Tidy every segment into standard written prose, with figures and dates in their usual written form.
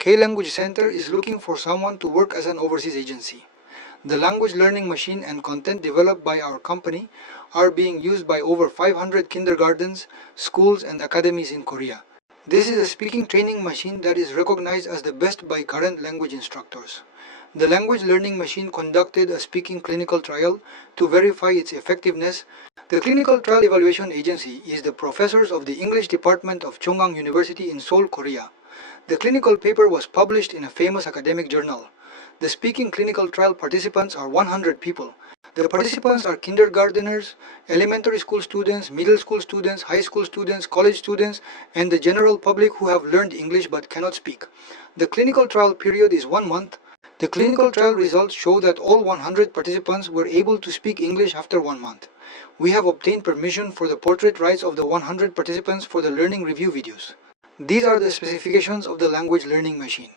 K-Language Center is looking for someone to work as an overseas agency. The language learning machine and content developed by our company are being used by over 500 kindergartens, schools, and academies in Korea. This is a speaking training machine that is recognized as the best by current language instructors. The language learning machine conducted a speaking clinical trial to verify its effectiveness. The clinical trial evaluation agency is the professors of the English department of Chungang University in Seoul, Korea. The clinical paper was published in a famous academic journal. The speaking clinical trial participants are 100 people. The participants are kindergarteners, elementary school students, middle school students, high school students, college students, and the general public who have learned English but cannot speak. The clinical trial period is 1 month. The clinical trial results show that all 100 participants were able to speak English after 1 month. We have obtained permission for the portrait rights of the 100 participants for the learning review videos. These are the specifications of the language learning machine.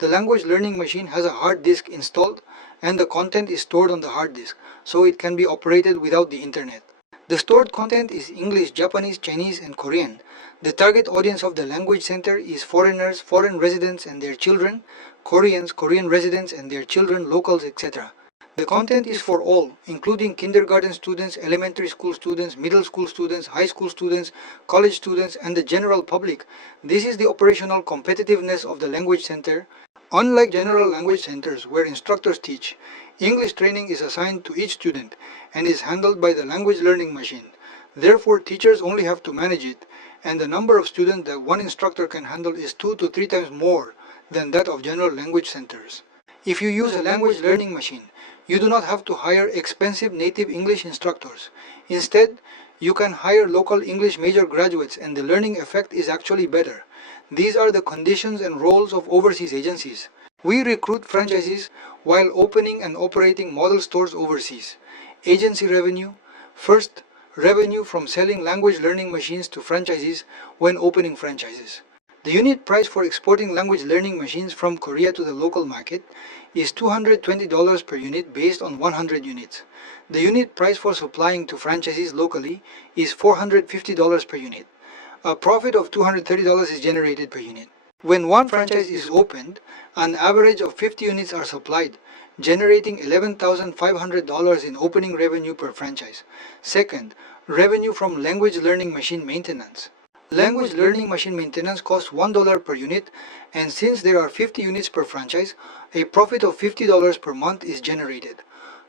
The language learning machine has a hard disk installed and the content is stored on the hard disk, so it can be operated without the internet. The stored content is English, Japanese, Chinese, and Korean. The target audience of the language center is foreigners, foreign residents and their children, Koreans, Korean residents and their children, locals, etc. The content is for all, including kindergarten students, elementary school students, middle school students, high school students, college students, and the general public. This is the operational competitiveness of the language center. Unlike general language centers where instructors teach, English training is assigned to each student and is handled by the language learning machine. Therefore, teachers only have to manage it, and the number of students that one instructor can handle is 2 to 3 times more than that of general language centers. If you use a language learning machine, you do not have to hire expensive native English instructors. Instead, you can hire local English major graduates and the learning effect is actually better. These are the conditions and roles of overseas agencies. We recruit franchisees while opening and operating model stores overseas. Agency revenue. First, revenue from selling language learning machines to franchisees when opening franchises. The unit price for exporting language learning machines from Korea to the local market is $220 per unit based on 100 units. The unit price for supplying to franchisees locally is $450 per unit. A profit of $230 is generated per unit. When one franchise is opened, an average of 50 units are supplied, generating $11,500 in opening revenue per franchise. Second, revenue from language learning machine maintenance. Language learning machine maintenance costs $1 per unit, and since there are 50 units per franchise, a profit of $50 per month is generated.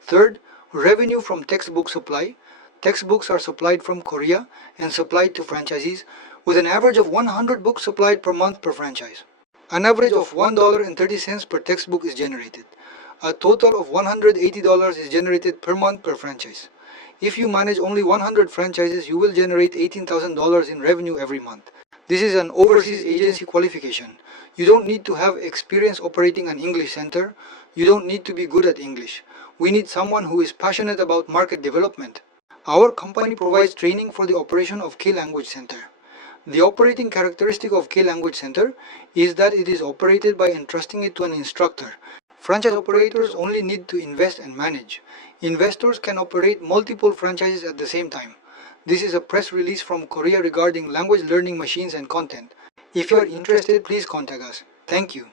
Third, revenue from textbook supply. Textbooks are supplied from Korea and supplied to franchisees with an average of 100 books supplied per month per franchise. An average of $1.30 per textbook is generated. A total of $180 is generated per month per franchise. If you manage only 100 franchises, you will generate $18,000 in revenue every month. This is an overseas agency qualification. You don't need to have experience operating an English center. You don't need to be good at English. We need someone who is passionate about market development. Our company provides training for the operation of K-Language Center. The operating characteristic of K-Language Center is that it is operated by entrusting it to an instructor. Franchise operators only need to invest and manage. Investors can operate multiple franchises at the same time. This is a press release from Korea regarding language learning machines and content. If you are interested, please contact us. Thank you.